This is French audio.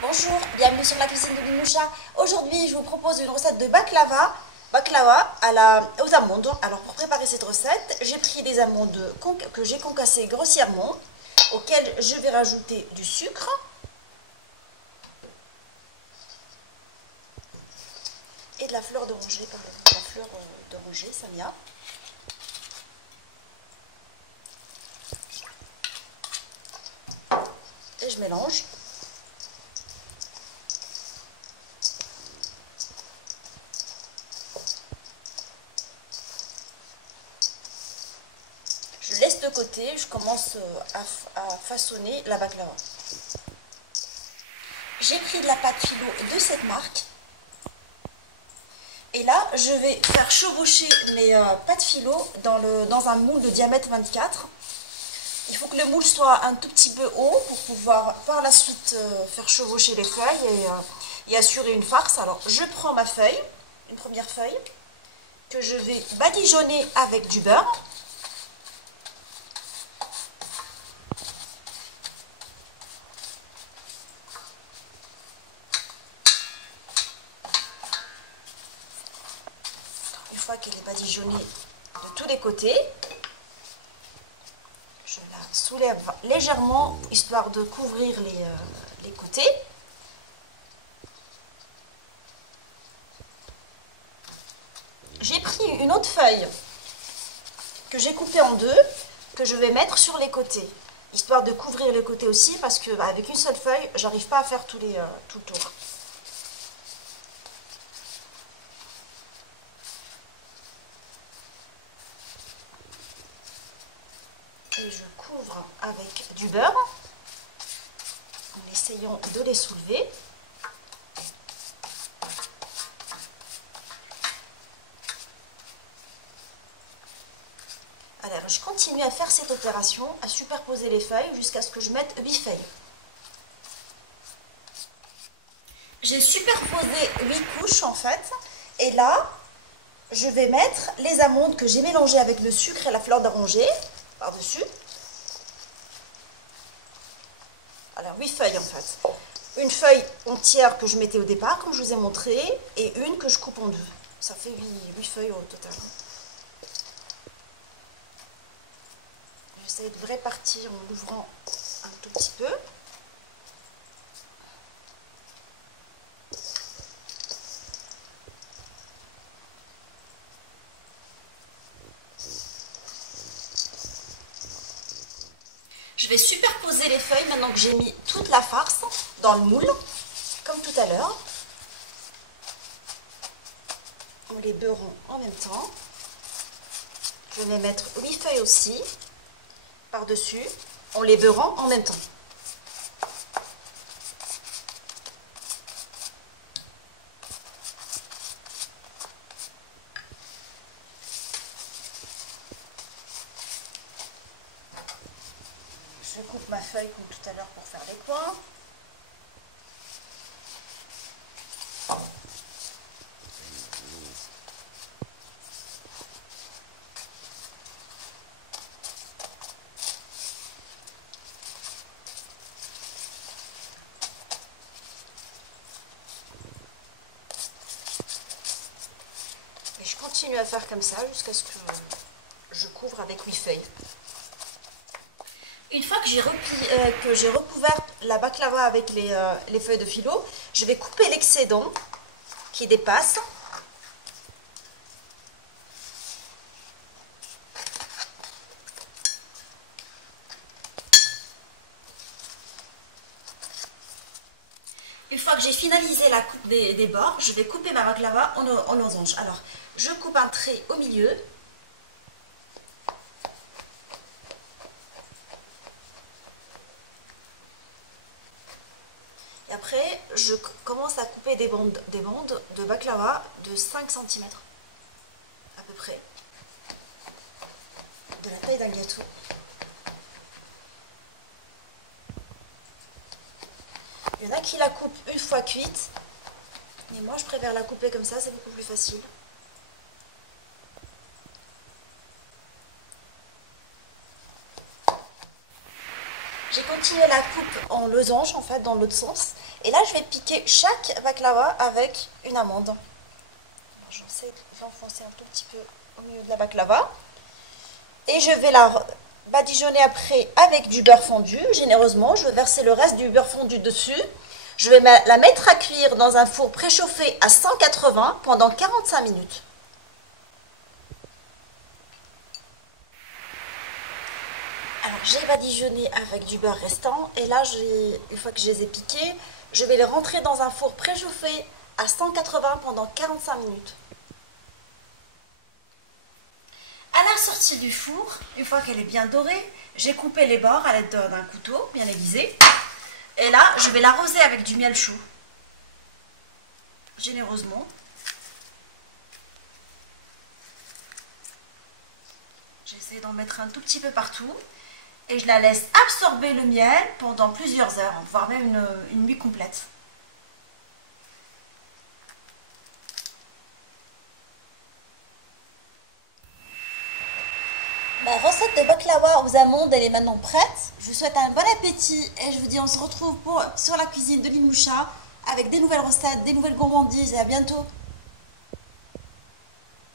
Bonjour, bienvenue sur la cuisine de Binoucha. Aujourd'hui, je vous propose une recette de baklava aux amandes. Alors, pour préparer cette recette, j'ai pris des amandes que j'ai concassées grossièrement, auxquelles je vais rajouter du sucre et de la fleur d'oranger, Samia. Et je mélange. Je laisse de côté, je commence à façonner la baklava. J'ai pris de la pâte philo de cette marque. Et là, je vais faire chevaucher mes pâtes philo dans un moule de diamètre 24. Il faut que le moule soit un tout petit peu haut pour pouvoir par la suite faire chevaucher les feuilles et assurer une farce. Alors, je prends ma feuille, une première feuille, que je vais badigeonner avec du beurre. Une fois qu'elle est badigeonnée de tous les côtés, je la soulève légèrement, histoire de couvrir les côtés. J'ai pris une autre feuille que j'ai coupée en deux, que je vais mettre sur les côtés, histoire de couvrir les côtés aussi, parce qu'avec une seule feuille, j'arrive pas à faire tout le tour. Et je couvre avec du beurre en essayant de les soulever. Alors, je continue à faire cette opération, à superposer les feuilles jusqu'à ce que je mette 8 feuilles. J'ai superposé 8 couches en fait, et là, je vais mettre les amandes que j'ai mélangées avec le sucre et la fleur d'oranger par-dessus. Alors, 8 feuilles en fait. Une feuille entière que je mettais au départ, comme je vous ai montré, et une que je coupe en deux. Ça fait 8 feuilles au total. J'essaie de répartir en l'ouvrant un tout petit peu. Je vais superposer les feuilles maintenant que j'ai mis toute la farce dans le moule, comme tout à l'heure. En les beurrant en même temps. Je vais mettre 8 feuilles aussi par-dessus, en les beurrant en même temps. Je coupe ma feuille comme tout à l'heure pour faire les coins. Et je continue à faire comme ça jusqu'à ce que je couvre avec 8 feuilles. Une fois que j'ai recouvert la baklava avec les feuilles de philo, je vais couper l'excédent qui dépasse. Une fois que j'ai finalisé la coupe des bords, je vais couper ma baklava en losange. Alors, je coupe un trait au milieu. Et après, je commence à couper des bandes de baklava de 5 cm à peu près, de la taille d'un gâteau. Il y en a qui la coupent une fois cuite, mais moi je préfère la couper comme ça, c'est beaucoup plus facile. J'ai continuer la coupe en losange, en fait, dans l'autre sens. Et là, je vais piquer chaque baklava avec une amande. J'essaie de l'enfoncer un tout petit peu au milieu de la baklava. Et je vais la badigeonner après avec du beurre fondu, généreusement. Je vais verser le reste du beurre fondu dessus. Je vais la mettre à cuire dans un four préchauffé à 180 pendant 45 minutes. Alors, j'ai badigeonné avec du beurre restant. Et là, une fois que je les ai piqués, je vais les rentrer dans un four préchauffé à 180 pendant 45 minutes. À la sortie du four, une fois qu'elle est bien dorée, j'ai coupé les bords à l'aide d'un couteau bien aiguisé. Et là, je vais l'arroser avec du miel chaud, généreusement. J'essaie d'en mettre un tout petit peu partout. Et je la laisse absorber le miel pendant plusieurs heures, voire même une nuit complète. Ma recette de baklava aux amandes, elle est maintenant prête. Je vous souhaite un bon appétit et je vous dis on se retrouve sur la cuisine de Limoucha avec des nouvelles recettes, des nouvelles gourmandises et à bientôt.